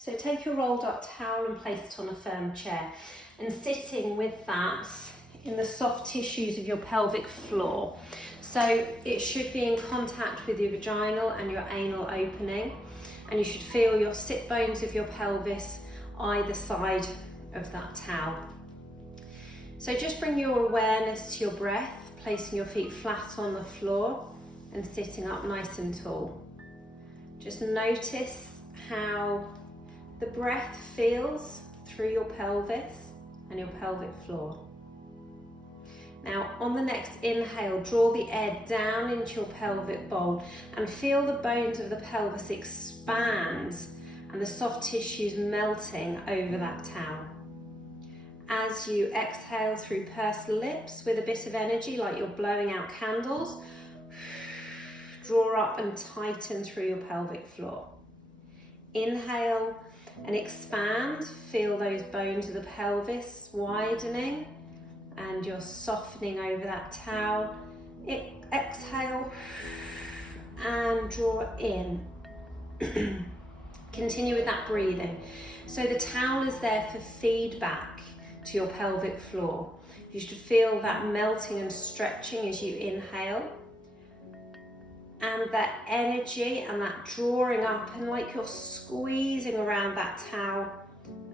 So take your rolled up towel and place it on a firm chair, and sitting with that in the soft tissues of your pelvic floor. So it should be in contact with your vaginal and your anal opening, and you should feel your sit bones of your pelvis either side of that towel. So just bring your awareness to your breath, placing your feet flat on the floor and sitting up nice and tall. Just notice how the breath feels through your pelvis and your pelvic floor. Now on the next inhale, draw the air down into your pelvic bowl and feel the bones of the pelvis expand and the soft tissues melting over that towel. As you exhale through pursed lips with a bit of energy, like you're blowing out candles, draw up and tighten through your pelvic floor. Inhale and expand, feel those bones of the pelvis widening and you're softening over that towel. Exhale and draw in. Continue with that breathing. So the towel is there for feedback to your pelvic floor. You should feel that melting and stretching as you inhale, and that energy and that drawing up, and like you're squeezing around that towel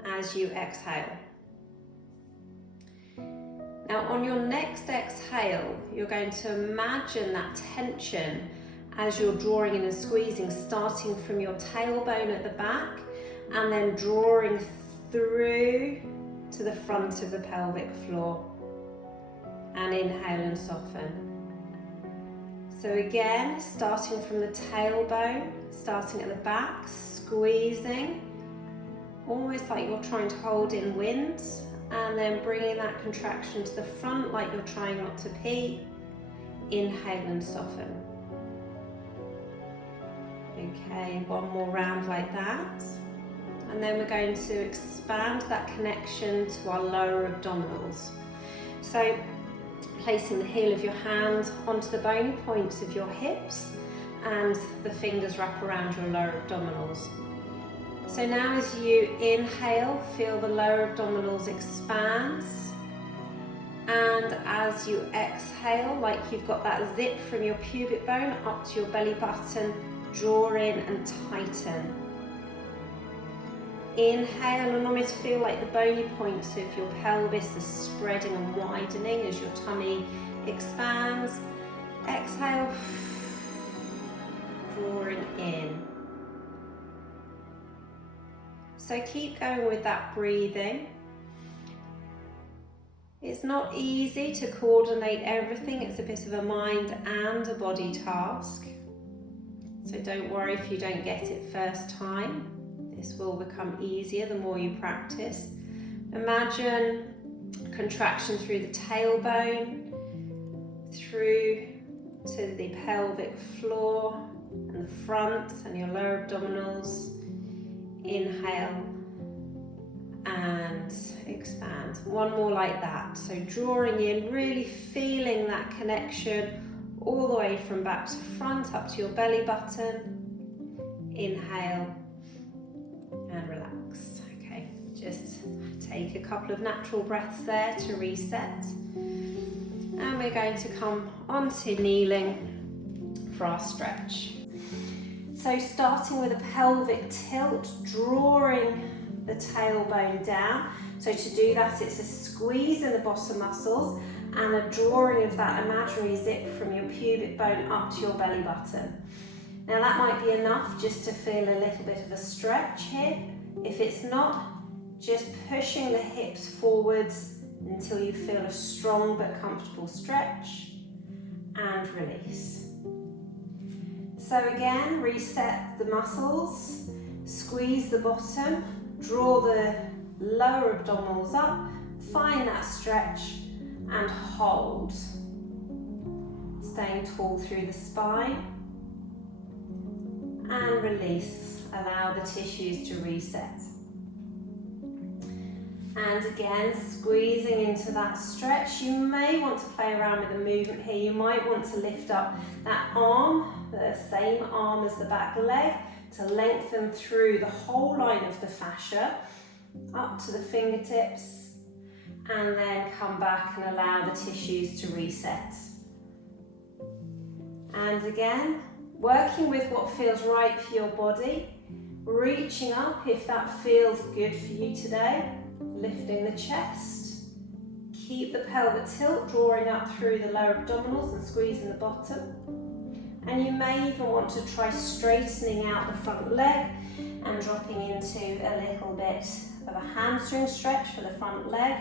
as you exhale. Now on your next exhale, you're going to imagine that tension as you're drawing in and squeezing, starting from your tailbone at the back and then drawing through to the front of the pelvic floor. And inhale and soften. So again, starting from the tailbone, starting at the back, squeezing, almost like you're trying to hold in wind, and then bringing that contraction to the front like you're trying not to pee. Inhale and soften. Okay, one more round like that. And then we're going to expand that connection to our lower abdominals. So placing the heel of your hand onto the bony points of your hips and the fingers wrap around your lower abdominals. So now as you inhale, feel the lower abdominals expand, and as you exhale, like you've got that zip from your pubic bone up to your belly button, draw in and tighten. Inhale and almost feel like the bony points of your pelvis are spreading and widening as your tummy expands. Exhale, drawing in. So keep going with that breathing. It's not easy to coordinate everything. It's a bit of a mind and a body task. So don't worry if you don't get it first time. This will become easier the more you practice. Imagine contraction through the tailbone, through to the pelvic floor and the front and your lower abdominals. Inhale and expand. One more like that. So drawing in, really feeling that connection all the way from back to front up to your belly button. Inhale and relax. Okay, just take a couple of natural breaths there to reset. And we're going to come onto kneeling for our stretch. So starting with a pelvic tilt, drawing the tailbone down. So to do that, it's a squeeze in the bottom muscles and a drawing of that imaginary zip from your pubic bone up to your belly button. Now that might be enough just to feel a little bit of a stretch here. If it's not, just pushing the hips forwards until you feel a strong but comfortable stretch, and release. So again, reset the muscles, squeeze the bottom, draw the lower abdominals up, find that stretch and hold. Staying tall through the spine, and release. Allow the tissues to reset. And again, squeezing into that stretch. You may want to play around with the movement here. You might want to lift up that arm, the same arm as the back leg, to lengthen through the whole line of the fascia up to the fingertips, and then come back and allow the tissues to reset. And again, working with what feels right for your body, reaching up if that feels good for you today, lifting the chest, keep the pelvic tilt, drawing up through the lower abdominals and squeezing the bottom. And you may even want to try straightening out the front leg and dropping into a little bit of a hamstring stretch for the front leg.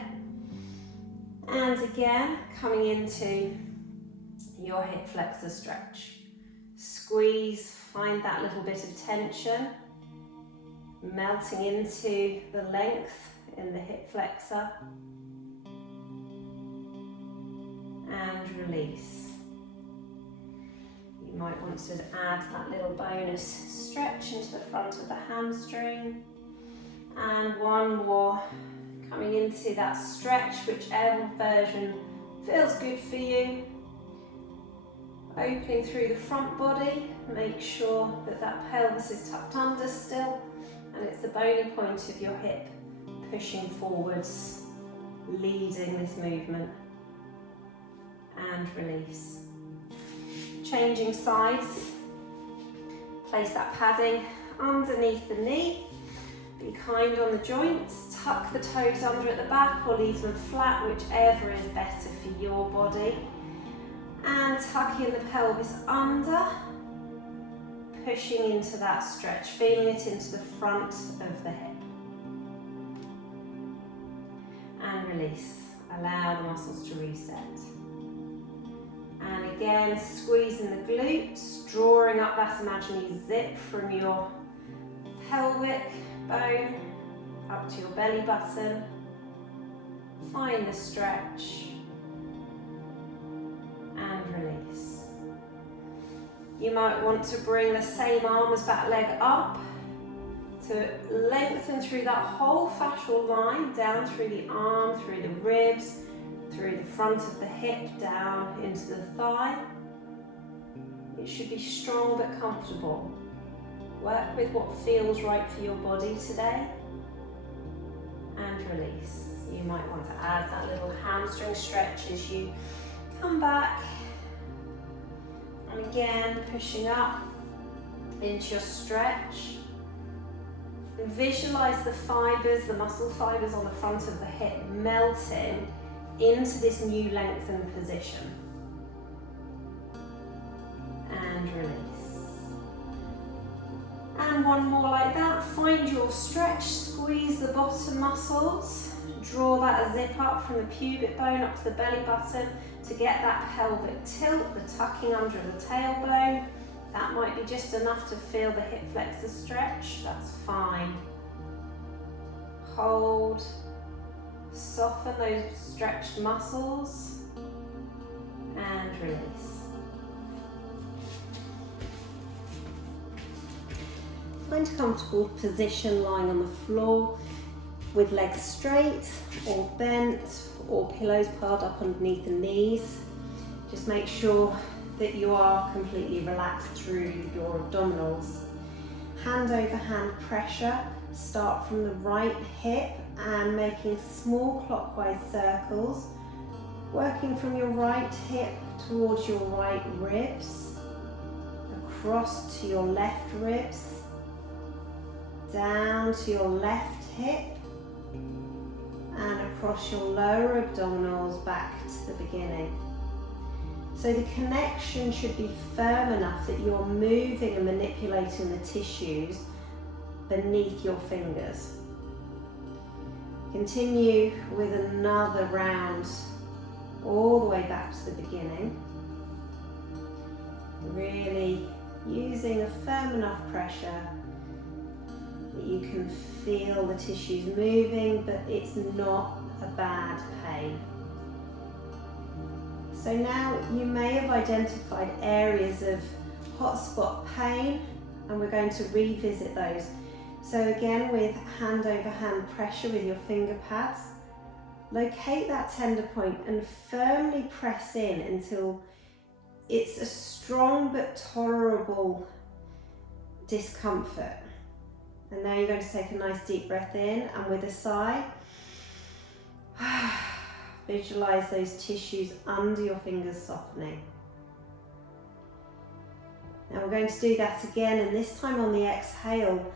And again, coming into your hip flexor stretch. Squeeze, find that little bit of tension, melting into the length in the hip flexor. And release. You might want to add that little bonus stretch into the front of the hamstring. And one more, coming into that stretch, whichever version feels good for you. Opening through the front body, make sure that that pelvis is tucked under still, and it's the bony point of your hip pushing forwards, leading this movement. And release. Changing sides, place that padding underneath the knee, be kind on the joints, tuck the toes under at the back or leave them flat, whichever is better for your body. And tucking the pelvis under, pushing into that stretch, feeling it into the front of the hip. And release, allow the muscles to reset. And again, squeezing the glutes, drawing up that imaginary zip from your pelvic bone up to your belly button. Find the stretch and release. You might want to bring the same arm as that leg up to lengthen through that whole fascial line, down through the arm, through the ribs, through the front of the hip, down into the thigh. It should be strong but comfortable. Work with what feels right for your body today. And release. You might want to add that little hamstring stretch as you come back. And again, pushing up into your stretch. And visualize the fibers, the muscle fibers on the front of the hip melting into this new lengthened position. And release. And one more like that. Find your stretch, squeeze the bottom muscles, draw that zip up from the pubic bone up to the belly button to get that pelvic tilt, the tucking under the tailbone. That might be just enough to feel the hip flexor stretch, that's fine. Hold, soften those stretched muscles, and release. Find a comfortable position lying on the floor with legs straight or bent or pillows piled up underneath the knees. Just make sure that you are completely relaxed through your abdominals. Hand over hand pressure. Start from the right hip and making small clockwise circles. Working from your right hip towards your right ribs. Across to your left ribs. Down to your left hip. And across your lower abdominals back to the beginning. So the connection should be firm enough that you're moving and manipulating the tissues beneath your fingers. Continue with another round all the way back to the beginning. Really using a firm enough pressure that you can feel the tissues moving, but it's not a bad pain. So now you may have identified areas of hotspot pain, and we're going to revisit those. So again, with hand over hand pressure with your finger pads, locate that tender point and firmly press in until it's a strong but tolerable discomfort. And now you're going to take a nice deep breath in, and with a sigh, visualize those tissues under your fingers softening. Now we're going to do that again, and this time on the exhale,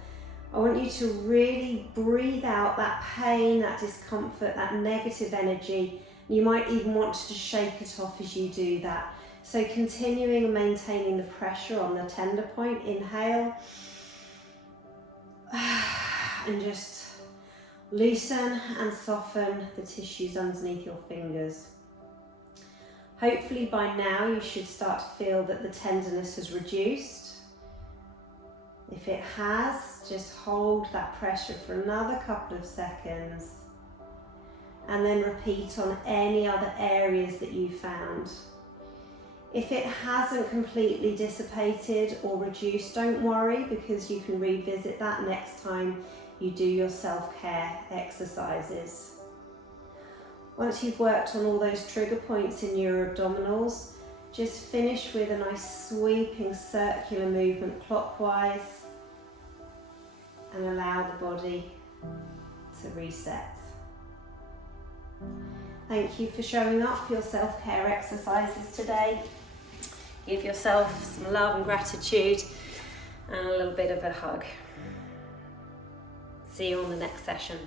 I want you to really breathe out that pain, that discomfort, that negative energy. You might even want to shake it off as you do that. So continuing and maintaining the pressure on the tender point, inhale, and just loosen and soften the tissues underneath your fingers. Hopefully by now you should start to feel that the tenderness has reduced. If it has, just hold that pressure for another couple of seconds, and then repeat on any other areas that you found. If it hasn't completely dissipated or reduced, don't worry, because you can revisit that next time you do your self-care exercises. Once you've worked on all those trigger points in your abdominals, just finish with a nice sweeping circular movement clockwise and allow the body to reset. Thank you for showing up for your self-care exercises today. Give yourself some love and gratitude and a little bit of a hug. See you on the next session.